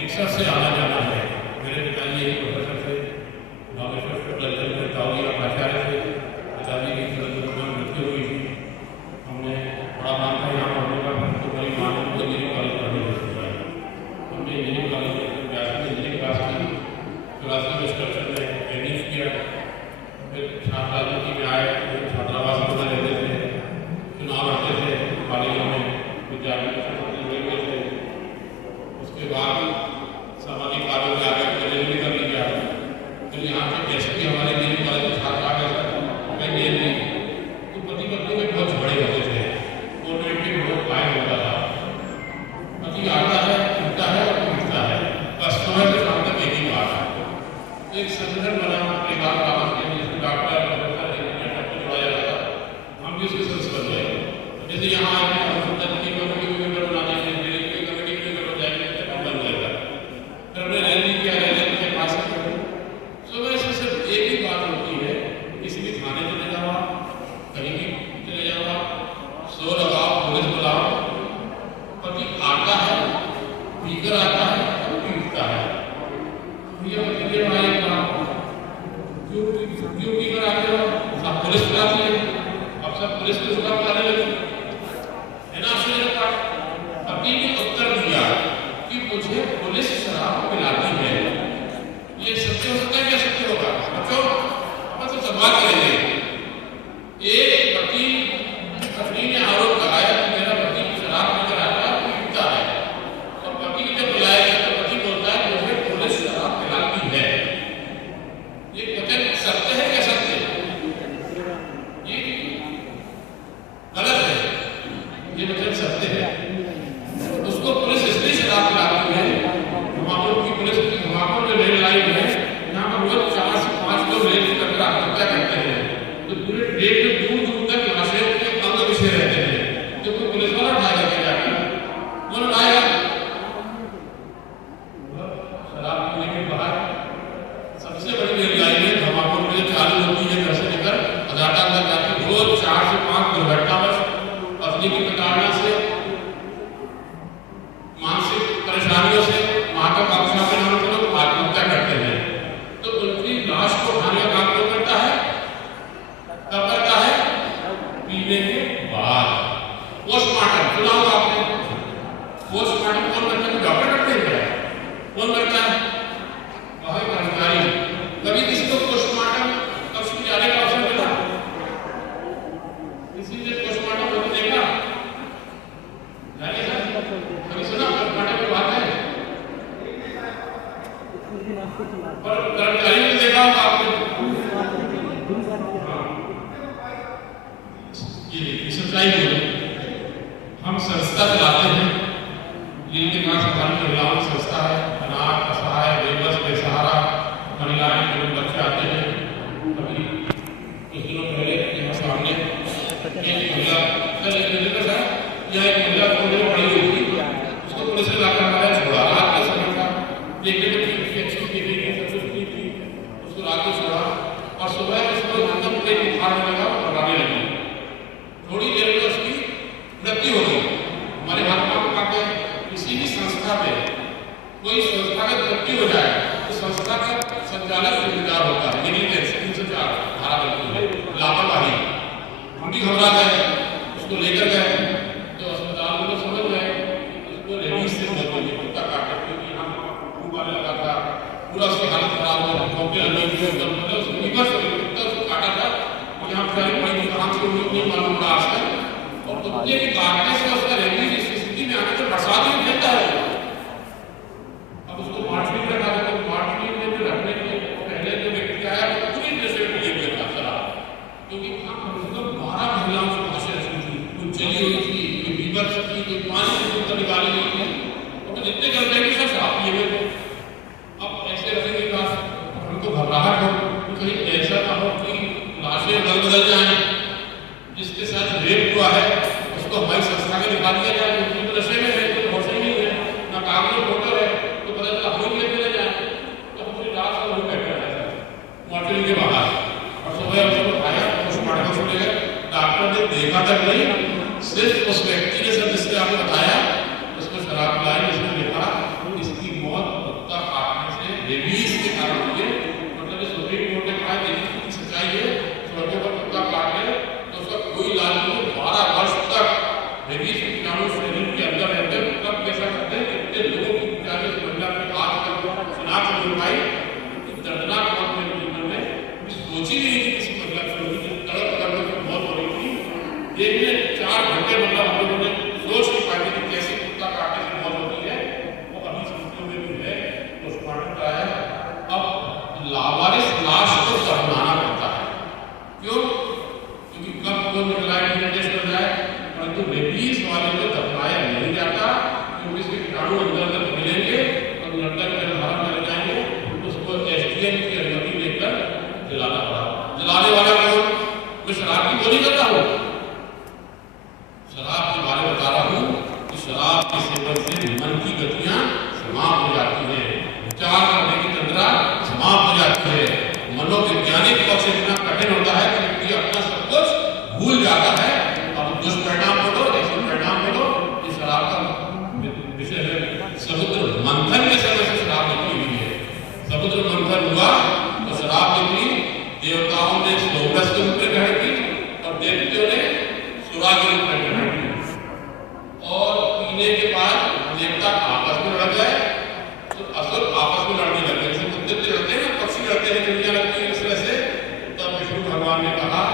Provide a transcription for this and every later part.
शिक्षा से आना जाना है। मेरे पिताजी एक प्रोफेसर थे, नागेश्वर शुक्ल में ताऊजी आचार्य थे। पिताजी की मृत्यु हुई थी। हमने बड़ा नाम था यहाँ पढ़ने का, तो बड़ी माँ को इंजीनियरिंग कॉलेज पढ़ने दिया। हमने इंजीनियरिंग कॉलेज में इंजीनियरिंग क्लास की, क्लासिकल स्ट्रक्चर में ट्रेनिंग किया। फिर छात्रावास में आए, छात्रावास में रहते थे, चुनाव लड़ते थे कॉलेजों में, विद्यार्थी जुड़े थे। उसके बाद सामाजिक कार्यों में आगे कॉलेज भी कर लिया। फिर यहाँ के जैसे भी हमारे इंजीनियरिंग कॉलेज के छात्र आ गए मैं ये नहीं, तो पति पत्नी में बहुत झगड़े होते थे, कोऑर्डिनेटिव बहुत कायम होता था। पति आता है, उठता है और उठता है, बस समय के सामने एक ही बात है। एक संगठन बना परिवार कामस के, जिसमें डॉक्टर प्रोफेसर इंजीनियर सबको जोड़ा जाता था। हम भी उसके सदस्य बन गए। जैसे यहाँ आए की कमेटी मेंबर बनाने के लिए कमेटी मेंबर हो जाएंगे तो हम बन जाएगा। फिर हमने रैली किया, रैली के पास सुबह से सिर्फ एक ही बात होती है, किसी भी थाने चले जाओ, कहीं भी चले जाओ, शोर लगाओ, पुलिस बुलाओ, पति आता है, पीकर आता है और पीटता है। भैया बताइए भाई क्यों पीकर आते हो? सब पुलिस बुलाती है, अब सब पुलिस के सुबह बुलाने लगे, है ना? पति ने उत्तर दिया कि मुझे पुलिस शराब पिलाती है। ये सत्य हो सकता है क्या? सत्य होगा? बच्चों हम तो सवाल करेंगे। एक पत्नी ने आरोप लगाया कि मेरा पति शराब पीकर आता है, पीटता है। तो पति की जब बुलाया गया तो पति बोलता है मुझे पुलिस शराब पिलाती है। ये वचन सत्य है क्या? सत्य ये गलत है, ये वचन सत्य है। उसको पुलिस इसलिए शराब पिलाती है, हमारे की पुलिस हमारे जो रेल लाइन है यहाँ पर रोज 4 से 5 लोग रेल करके आत्महत्या करते हैं। तो पूरे रेल में दूर दूर तक लाशें के अंग बिछे रहते हैं। तो कोई पुलिस वाला उठाएगा क्या जाकर? कौन उठाएगा? शराब पीने के बाहर सबसे बड़ी रेल लाइन है धमापुर में चालू होती है, घर से लेकर अदाटा तक जाती है। रोज 4 से 5 दुर्घटनावश पत्नी की प्रताड़ना से, मानसिक परेशानियों से, महत्वाकांक्षा के नाम से लोग आत्महत्या करते हैं। तो उनकी लाश को उठाने का काम कौन करता है? कब करता है? पीने के बाद। पोस्टमार्टम सुना होगा आपने? पोस्टमार्टम कौन करता है? डॉक्टर करते हैं क्या? कौन करता है? वही कर्मचारी। कभी किसी को पोस्टमार्टम कक्ष में जाने का अवसर मिला? किसी ने पोस्टमार्टम होते देखा? कभी सुना पोस्टमार्टम की बात है? पर कर्मचारी को देखा होगा आपने? ये सच्चाई बोले। हम संस्था चलाते हैं, जिनके पास हमारी महिलाओं की संस्था है, अनाथ, असहाय, बेबस, बेसहारा महिलाएं, लोग बच्चे आते हैं। अभी कुछ दिनों पहले यहाँ सामने एक महिला पड़ी हुई थी, उसको पुलिस ने लाकर मारा, छोड़ा। रात का समय था, देखने में अच्छी सब कुछ ठीक थी, उसको रात को छोड़ा और सुबह उसको एकदम पेट बुखार लगा और लगाने लगी। थोड़ी देर में उसकी मृत्यु हो गई। हमारे महात्मा को कहते हैं किसी भी संस्था में कोई संस्थागत मृत्यु हो जाए तो संस्था का संचालक जिम्मेदार होता है। नेग्लिजेंस 304 धारा बनती है, लापरवाही। हम भी घबरा गए, उसको लेकर गए तो अस्पताल में लोग समझ गए उसको रेबीज से जरूरी है, कुत्ता काटा, क्योंकि यहाँ खूब आने लगा था, पूरा उसकी हालत खराब हो गई, खोपड़ी अंदर उसको लीवर से कुत्ता उसको काटा था। यहाँ पर बड़ी दुकान से नहीं मालूम पड़ा आज तक, और कुत्ते की काटने से उसका रेबीज इस स्थिति में आने तक बरसात ही फैलता है। अब उसको मार्चरी में रखा था, तो मार्चरी में जो रखने के पहले जो व्यक्ति आया वो पूरी तरह से लिए हुए था शराब, क्योंकि कम से कम 12 महिलाओं की लाशें रखी थी, कोई जली हुई थी, कोई बीबर थी, कोई पानी से कुत्ता निकाली हुई थी, और जितने कर्मचारी सब शराब पिए हुए थे। अब ऐसे रखेंगे का हमको घबराहट हो, कहीं ऐसा मामले बदल जाए, जिसके साथ रेप हुआ है उसको हमारी संस्था में दिखा दिया जाए, उनकी तो नशे में है, तो होश ही नहीं है, ना काम में फोटो है, तो पता चला हम ही लेते जाए, तो हम पूरी रात सब वही बैठे रहते हैं मॉर्चरी के बाहर। और सुबह उसको उठाया, पोस्टमार्टम सुने गए, डॉक्टर ने देखा तक नहीं, सिर्फ उस व्यक्ति ने सब जिसने आपको बताया उसको शराब पिलाई, जिसने देखा इसकी मौत कुत्ता काटने से रेबीज के कारण हुई है। मतलब सुप्रीम कोर्ट ने कहा देखिए सच्चाई है, छोटे पर कुत्ता काटे तो उसका कोई इलाज नहीं, 12 वर्ष तक रेबीज के कीटाणु शरीर के अंदर रहते हैं। तब कैसा करते हैं, कितने लोगों की बेचारे महिला की आज तक शिनाख्त नहीं हो पाई, दर्दनाक मौत मेरे जीवन में सोची नहीं थी किसी महिला की तड़प करके मौत हो रही थी। देखने 4 घंटे मतलब हम लोगों ने सोच नहीं पाए कि कैसे कुत्ता काटने से मौत होती है, वो अभी सुनते हुए भी है। पोस्टमार्टम कराया, अब लावारिस लाश को दफनाना पड़ता है। क्यों? क्योंकि कब वो निकलाए टेस्ट हो जाए, परंतु रेबीज वाले को दफनाया नहीं जाता क्योंकि इसके कीटाणु अंदर अंदर फैलेंगे और अंदर के धारण कर जाएंगे, उसको एसडीएम की अनुमति लेकर जलाना पड़ा। जलाने वाला कौन? मैं शराब की गोली करता हूँ, शराब के बारे में बता रहा हूँ कि शराब के सेवन से मन की गतियां समाप्त हो जाती है, विचार करने की तंत्रा समाप्त हो जाती है, मनोवैज्ञानिक पक्ष इतना कठिन होता है कि व्यक्ति अपना सब कुछ भूल जाता है। अब दुष्परिणाम बोलो, ऐसे परिणाम बोलो, इस शराब का विषय है। समुद्र मंथन के समय से शराब निकली हुई है, समुद्र मंथन हुआ तो शराब निकली, देवताओं ने सोमरस के रूप में ग्रहण की और देवताओं ने सुरा के रूप में ग्रहण की, और पीने के बाद देवता आपस में लड़ गए तो असुर आपस में लड़ने लगे, जैसे कुत्ते लड़ते हैं, पक्षी लड़ते हैं, चिड़िया लड़ती है, इस तरह से। तब विष्णु भगवान ने कहा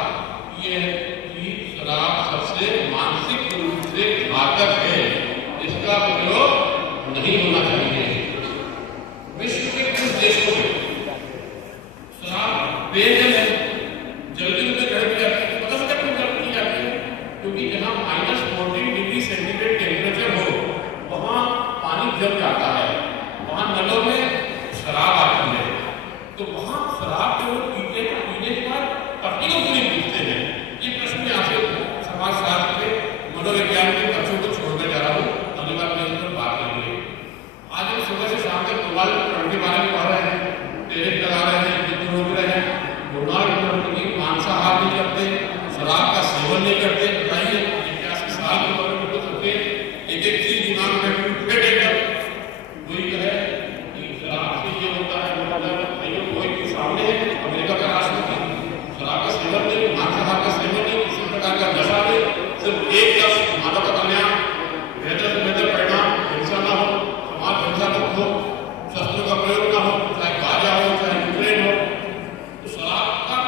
ये कि शराब सबसे मानसिक रूप से घातक है, इसका प्रयोग नहीं होना चाहिए। विश्व के कुछ देशों में शराब पेयजल है, जल्दी में ग्रहण किया जाता है। पता है क्यों ग्रहण की जाती है? क्योंकि जहाँ -14 डिग्री सेंटीग्रेड टेम्परेचर हो वहाँ पानी जम जाता है, वहाँ नलों में शराब आती है, तो वहाँ शराब के लोग पीने के बाद पत्नी को पूरी पीते हैं। ये प्रश्न में आपसे समाजशास्त्र के मनोविज्ञान के बच्चों को छोड़कर जा रहा हूँ, अगली बार मैं इस पर बात करेंगे। आज हम सुबह से शाम तक मोबाइल के बारे में पढ़ रहे हैं, टेरेस लगा रहे हैं, युद्ध रोक रहे हैं, मांसाहार नहीं करते, शराब का सेवन नहीं करते। बताइए 81 साल की उम्र में तो सबके एक चीज दिमाग में फिट एकदम वही है कि शराब से ये होता है, मतलब भाइयों कोई सामने है अमेरिका का राष्ट्रपति, शराब का सेवन नहीं, मांसाहार का सेवन नहीं, किसी प्रकार का नशा नहीं, सिर्फ एक लक्ष्य मानव का कल्याण, बेहतर से बेहतर परिणाम, हिंसा ना हो, समाज हिंसा मुक्त हो, शस्त्रों का प्रयोग ना हो, चाहे गाजा हो चाहे यूक्रेन हो। तो शराब का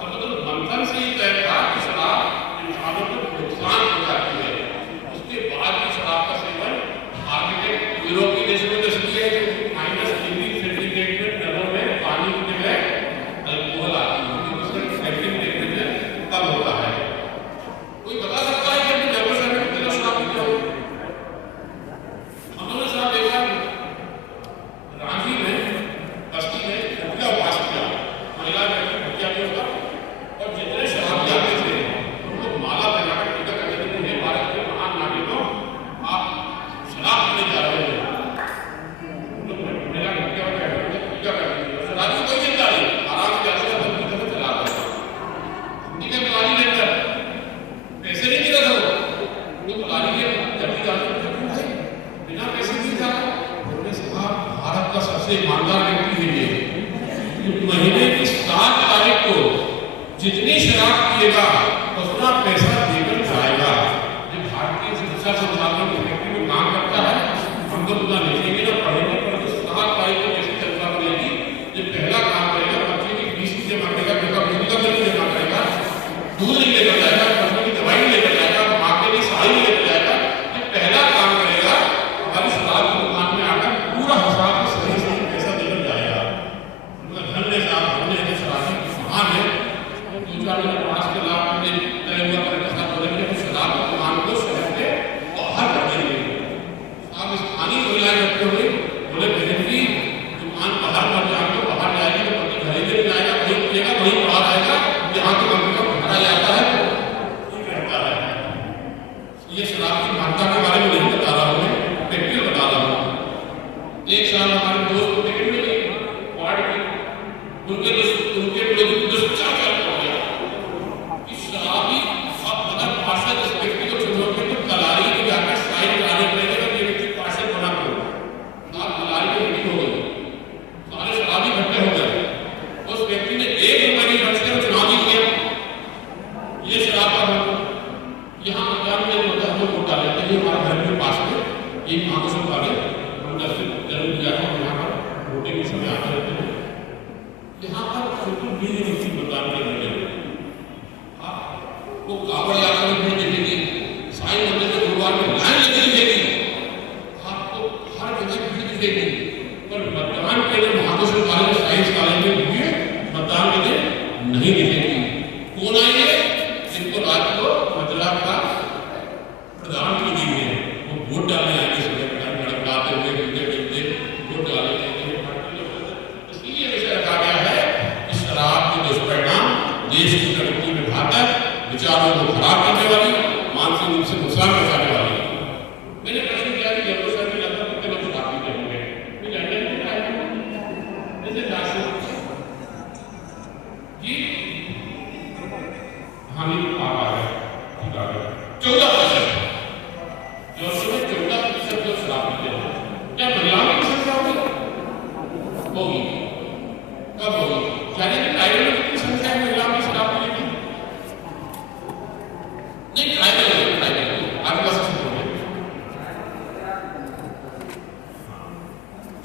समुद्र मंथन से ही तय था कि शराब इंसानों को नुकसान पहुंचाती है। उसके बाद भी शराब का सेवन आर्किटेक्ट यूरोपीय देशों में दृष्टि है कि -1 डिग्री सेंटीग्रेड में नलों में पानी की जगह अल्कोहल आती है, क्योंकि उसका सेटिंग टेम्परेचर कम होता है। कोई बता सकता है कि अपने जगह से हमें कितना शराब पीते हो? हम लोगों ने शराब देखा रांची में, बस्ती में भुटिया उपवास किया, महिला व्यक्ति भुटिया के ऊपर, और जितने शराब जाते थे उनको माला पहनाकर टीका करते थे, हे भारत के महान नागरिकों, आप शराब पीने जा रहे हो। महिला भुटिया पर टीका करते थे, शराब की कोई चिंता नहीं, आराम से जाते थे, अपनी तरफ चलाते थे, टीका कलाली लेकर पैसे नहीं मिला था, तो कलाली के जल्दी जाते थे, बिना पैसे नहीं था। उन्होंने कहा भारत का सबसे ईमानदार व्यक्ति है ये, महीने की 7 तारीख को जितनी शराब पिएगा उतना पैसा देकर जाएगा। ये भारतीय शिक्षा संस्थानों के व्यक्ति में काम करता है, हम तो उतना लिखेंगे ना पढ़ेंगे, परंतु 7 तारीख को कैसी चर्चा करेगी, ये पहला काम करेगा, बच्चे की फीस भी जमा करेगा, बेटा बिजली का बिल जमा करेगा, दूध नहीं लेकर जाएगा, बच्चों की दवाई नहीं लेकर जाएगा, माँ के लिए साड़ी नहीं लेकर जाएगा। ये पहला काम करेगा, हमारी शराब की दुकान में आकर पूरा हिसाब सही सही पैसा देकर जाएगा। धन्य साहब, धन्य शराबी महान है, दूसरा पास के लाभ में तय हुआ पैसा बोलेंगे तो शराब की दुकान को शहर के बाहर कर देंगे। आप स्थानीय महिलाएं रखते हुए बोले बहन जी दुकान बाहर मत जाएंगे, बाहर जाएगी तो पति घर ही नहीं आएगा, वहीं पिएगा, वहीं बाहर आएगा, ये जहां तक अंदर भरा जाता है तो ये रहता है। ये शराब की मात्रा के बारे में नहीं बता रहा हूँ, मैं प्रैक्टिकल बता रहा हूँ। एक साल हमारे दोस्त को टिकट मिली वार्ड की, उनके विरोधी दुष्प्रचार हो गया कि शराबी अब अगर पार्षद इस व्यक्ति को चुनोगे तो कलारी में जाकर साइन कराने पड़ेगा कि ये व्यक्ति पार्षद बना दो। आप कलारी में मीटिंग हो गई, सारे शराबी इकट्ठे हो गए, उस व्यक्ति ने 1 रुपये नहीं खर्च किया, चुनाव जीत गया। ये शराब का यहाँ मतदान में होता है, हम वोट डाल लेते हैं। हमारे घर के पास में एक महाकुशल वाले हम 10 दिन जरूर दिया था, यहाँ पर वोटिंग के समय आते रहते हैं। यहाँ पर बिल्कुल भी नहीं थी मतदान करने के लिए। वो कावड़ यात्रा में देखेगी, साईं मंदिर के गुरुवार में लाइन लगी दिखेगी, आपको हर जगह भीड़ दिखेगी, पर मतदान के लिए महाकुशल वाले साइंस कॉलेज में भीड़ मतदान के लिए नहीं दिखेगी। कौन आएंगे? जिनको रात को मजला का प्रदान की गई है, वो वोट डालने आएंगे। लड़काते हुए मिलते मिलते वोट डालने इसलिए विषय रखा गया है कि शराब के दुष्परिणाम देश की तरक्की में घातक, विचारों को खराब करने वाली, मानसिक रूप से नुकसान पहुंचाने वाली। मैंने प्रश्न किया कि जयपुर शहर में लगभग कितने लोग शराब पीते होंगे? लंदन में आए जैसे 400 जी हानि आ रहा है, 14% जो सुबह 14% लोग शराब पीते हैं। क्या महिलाओं की संख्या होगी? कब होगी? यानी कि ट्राइबल में कितनी संख्या है महिलाओं की शराब पीने की? नहीं, ट्राइबल आदिवासी क्षेत्रों में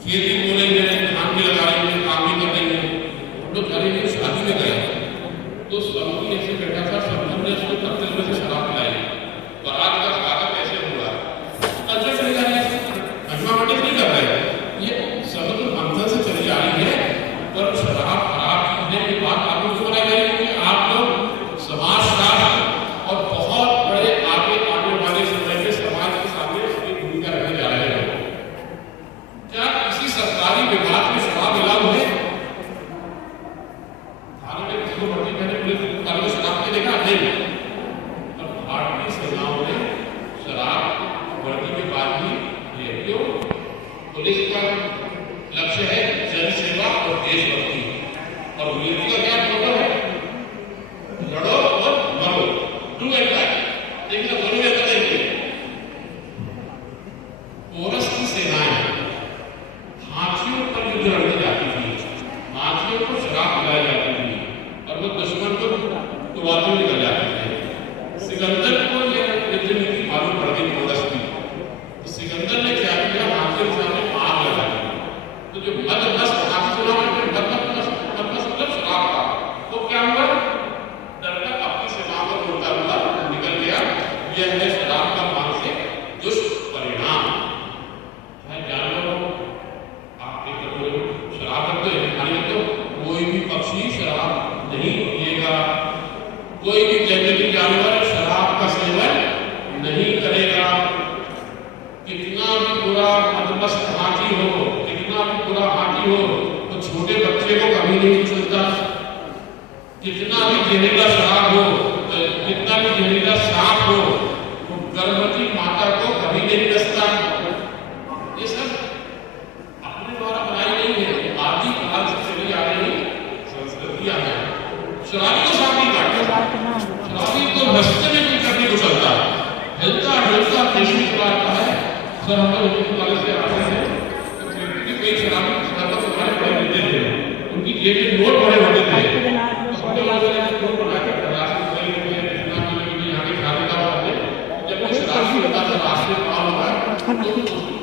खेती बोलेंगे, धान भी लगा रहे हैं, काम भी कर रहे हैं। हम लोग घर में शादी में गए तो समूह ऐसे बैठा था, सब ने उसको तत्ल में से शराब पिलाई। बारात का स्वागत कैसे होगा? कल्चर चली जा रही है, अजमावटी नहीं कर रहे हैं। ये सब तो मंथन से चली जा रही है, पर शराब खराब पीने की बात आपको क्यों बनाई जा रही है? कि आप लोग समाजशास्त्र और बहुत बड़े आगे आने वाले समय में समाज के सामने अपनी भूमिका रखने जा रहे हैं। क्या किसी सरकारी विभाग में शराब अलाउ है? थाने में किसी को भर्ती करने पुलिस थाने में शराब के देखा नहीं। अब भारतीय सेनाओं में शराब भर्ती के बाद भी ये क्यों? पुलिस का लक्ष्य है जनसेवा और देशभक्ति, और नीति का क्या मोटो है? लड़ो और मरो, डू एंड डाई। लेकिन अब दोनों में बताइए, पोरस की सेनाएं हाथियों पर युद्ध लड़ने जाती थी, हाथियों को शराब पिलाई जाती थी, और वो दुश्मन को तुड़वाते हुए निकल जाते थे। सिकंदर को यह युद्ध नीति मालूम पड़ गई पोरस की, तो सिकंदर ने क्या किया? हाथियों के सामने आग लगा दी। तो जो मदमस्त हाथी चुनाव में मदमस्त मतलब शराब का, तो क्या हुआ? डरता अपनी सेना को बोलता हुआ निकल गया। यह है शराब का मानसिक दुष्परिणाम। जानवर आप शराब करते हैं, तो कोई भी पक्षी शराब नहीं पिएगा, कोई भी जंगली जानवर शराब का सेवन नहीं करेगा। कितना भी बुरा मदमस्त हाथी हो, कितना भी बुरा हाथी हो, तो छोटे बच्चे को कभी नहीं छूता। कितना भी जहरीला शराब हो, कितना भी जहरीला सांप हो, वो गर्भवती माता को कभी नहीं डसता। ये सब अपने द्वारा बनाई नहीं है, आदि काल से चली आ रही संस्कृतियां हैं। शराबी को सांप नहीं काटता, शराबी को रास्ते में भी करने को चलता है, हिलता हिलता देशी चलाता है। सर हम लोग कॉलेज से आते हैं, कई शराबी हमारे बड़े मिलते थे, उनकी जेब में नोट बड़े होते थे, हमने नोट बनाकर यहाँ के खाने का जब वो शराबी होता था रास्ते पार होगा तो